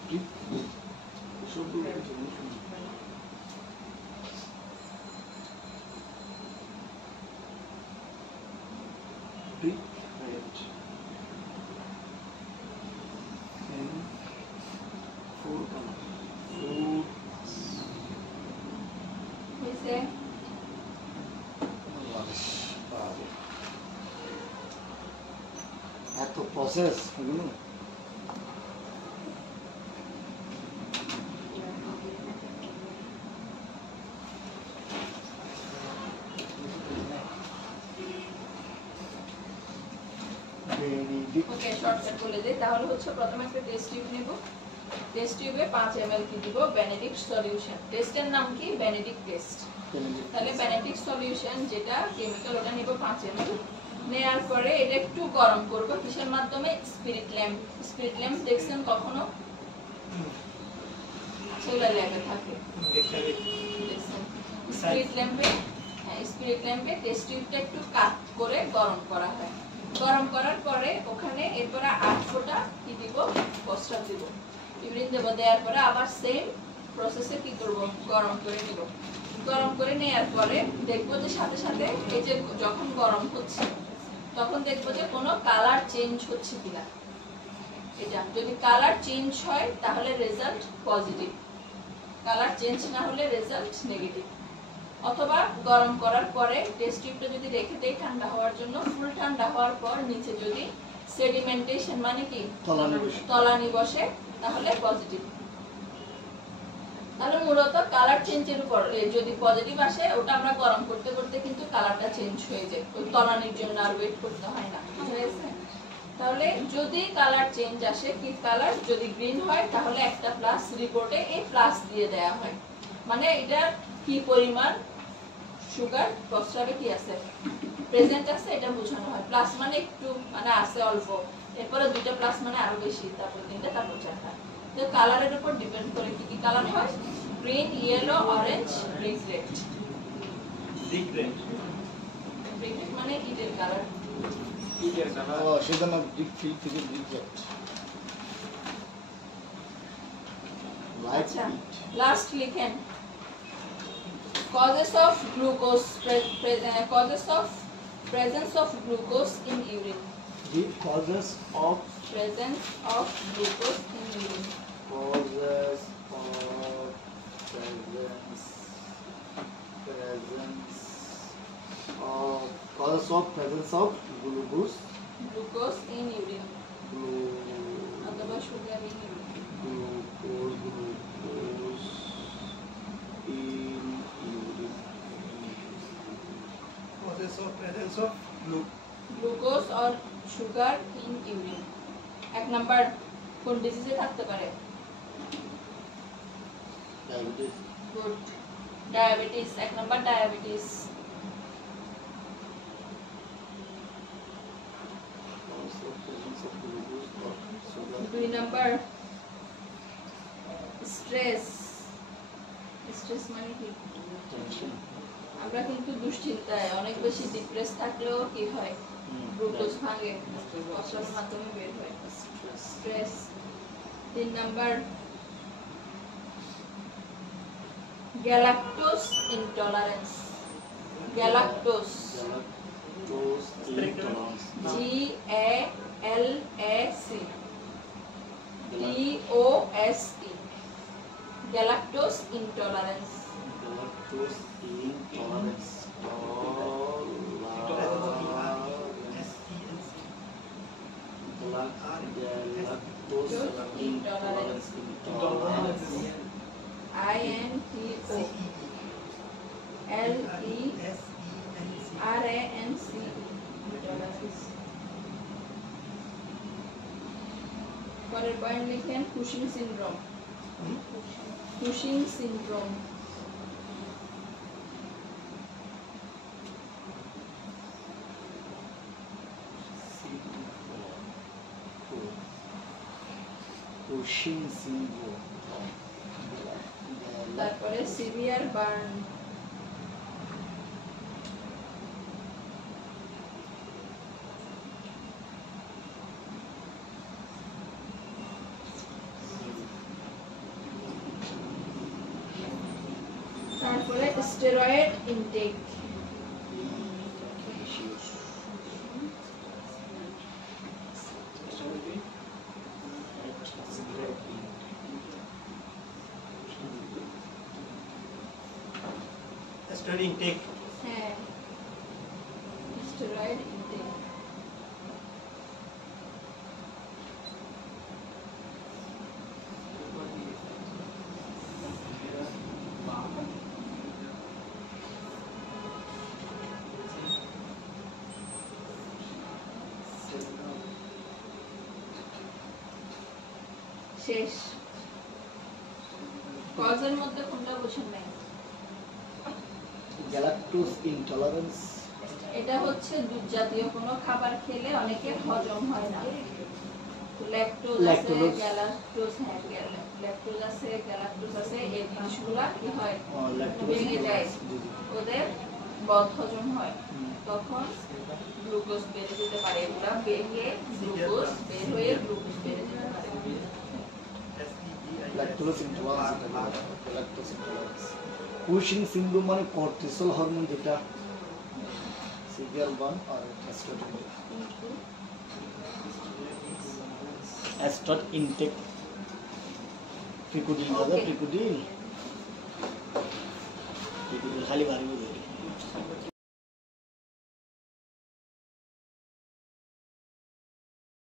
brick should be brick red and 4 color 4 হয়েছে এত process এগুলো ওকে shortcut বলে দেই তাহলে হচ্ছে প্রথমে একটা test tube নেব টেস্ট টিউবে 5 ml কি দিব বেনেডিক্ট সলিউশন টেস্টের নাম কি বেনেডিক্ট টেস্ট তাহলে বেনেডিক্ট সলিউশন যেটা কেমিক্যাল ওটা নিব 5 ml নেয়ার পরে এটা একটু গরম করব কিসের মাধ্যমে স্পিরিট ল্যাম্প দেখছেন কখনো সেগুলো ল্যাবে থাকে দেখছেন স্পিরিট ল্যাম্পে টেস্ট টিউবটা একটু কাট করে গরম করা হয় গরম করার পরে ওখানে এরপরে 8 ফোঁটা কি দিব প্রস্রাব দিব ইউরিন দেব দেওয়ার পরে আবার সেম প্রসেসে কি করব গরম করে নিব গরম করে নেওয়ার পরে দেখবো যে সাথে সাথে এই যে যখন গরম হচ্ছে তখন দেখবো যে কোনো কালার চেঞ্জ হচ্ছে কিনা এটা যদি কালার চেঞ্জ হয় তাহলে রেজাল্ট পজিটিভ কালার চেঞ্জ না হলে রেজাল্ট নেগেটিভ অথবা গরম করার পরে টেস্ট টিউবটা যদি রেখে দেই ঠান্ডা হওয়ার জন্য ফুল ঠান্ডা হওয়ার পর নিচে যদি সেডিমেন্টেশন মানে কি তলানি বসে তাহলে পজিটিভ তাহলে মূলত কালার চেঞ্জের উপর যদি পজিটিভ আসে ওটা আমরা গরম করতে করতে কিন্তু কালারটা চেঞ্জ হয়ে যায় ওই তলানির জন্য আর ওয়েট করতে হয় না বুঝেছে তাহলে যদি কালার চেঞ্জ আসে কি কালার যদি গ্রিন হয় তাহলে একটা প্লাস রিপোর্টে এই প্লাস দিয়ে দেয়া হয় মানে এটা কি পরিমাণ সুগার প্রস্রাবে কি আছে প্রেজেন্ট আছে এটা বোঝানো হয় প্লাস মানে একটু মানে আছে অল্প এরপরে দুইটা প্লাস মানে আরো বেশি তারপর তিনটা তারপর চারটা তো কালারের উপর ডিপেন্ড করে কি কি কালার হয় green yellow orange brick red মানে ইটের কালার সেটা না ব্রিক ফিল থেকে ব্রিক রেড আচ্ছা লাস্ট লিখেন causes of presence of glucose in urine the causes of presence of glucose in urine causes of presence of glucose in urine অথবা sugar in urine glucose in urine causes of presence of glucose or sugar in urine এক number কোন ডিজিজে থাকতে পারে diabetes good diabetes এক number diabetes also presence of glucose or sugar দুই number stress মানে কি tension আমরা কিন্তু দুশ্চিন্তায় অনেক বেশি ডিপ্রেস থাকলেও কি হয় গ্লুকোজ ভাঙে প্রস্রাবের মাধ্যমে বের হয় স্ট্রেস তিন number galactose intolerance galactose intolerance GALACTOSE galactose intolerance galactose intolerance galactose intolerance INTOLERANCE পরের পয়েন্ট লিখেন Cushing syndrome Cushing syndrome Cushing syndrome তারপরে সিভিয়ার বার্ন তারপরে স্টেরয়েড ইনটেক steroid intake হ্যাঁ স্টেরয়েড ইনটেক শেষ কজের মধ্যে কোনটা বোঝেন নাই? Galactose intolerance. এটা হচ্ছে দুধ জাতীয় কোনো খাবার খেলে অনেকের হজম হয় না। ল্যাকটোজ আছে, ল্যাকটোজ। গ্যালাক্টোজ, হ্যাঁ ল্যাকটোজ আছে, গ্যালাক্টোজ আছে, এই জিনিসগুলা কি হয় ল্যাকটোজ ভেঙে যায়, জি জি। ওদের বদ হজম হয়, হুম। তখন গ্লুকোজ বেড়ে যেতে পারে, এগুলা ভেঙে গ্লুকোজ বের হয়ে গ্লুকোজ বেড়ে যেতে পারে। Lactose intolerance, galactose intolerance. Cushing syndrome মানে কর্টিসল হরমোন যেটা সিভিয়ার 1 আর এস্ট্রোট ইনটেক প্রিকুডিল দাদা Okay. প্রিকুডিল খালি বাড়ি